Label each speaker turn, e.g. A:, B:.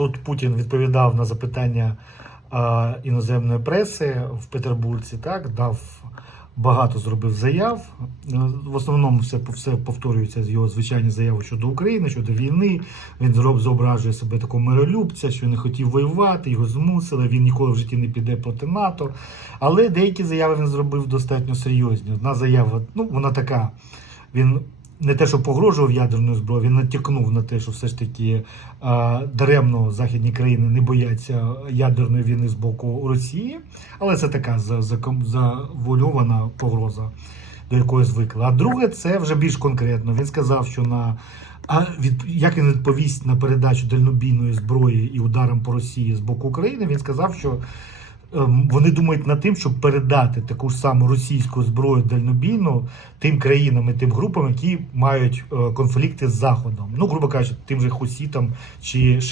A: тут Путін відповідав на запитання е, іноземної преси в Петербурзі, так, дав багато зробив заяв. Е, В основному все, все повторюється з його звичайні заяви щодо України, щодо війни. Він зроб зображує себе такого миролюбця, що не хотів воювати, його змусили, він ніколи в житті не піде проти НАТО. Але деякі заяви він зробив достатньо серйозні. Одна заява, ну, вона така. Він не те, що погрожував ядерною зброєю, він натякнув на те, що все ж таки е, даремно західні країни не бояться ядерної війни з боку Росії, але це така за- заком- завуальована погроза, до якої звикли. А друге, це вже більш конкретно. Він сказав, що на а від як він відповість на передачу дальнобійної зброї і ударам по Росії з боку України, він сказав, що вони думають над тим, щоб передати таку ж саму російську зброю дальнобійну тим країнам і тим групам, які мають е, конфлікти з Заходом. Ну, грубо кажучи, тим же хусітам чи шиїтам.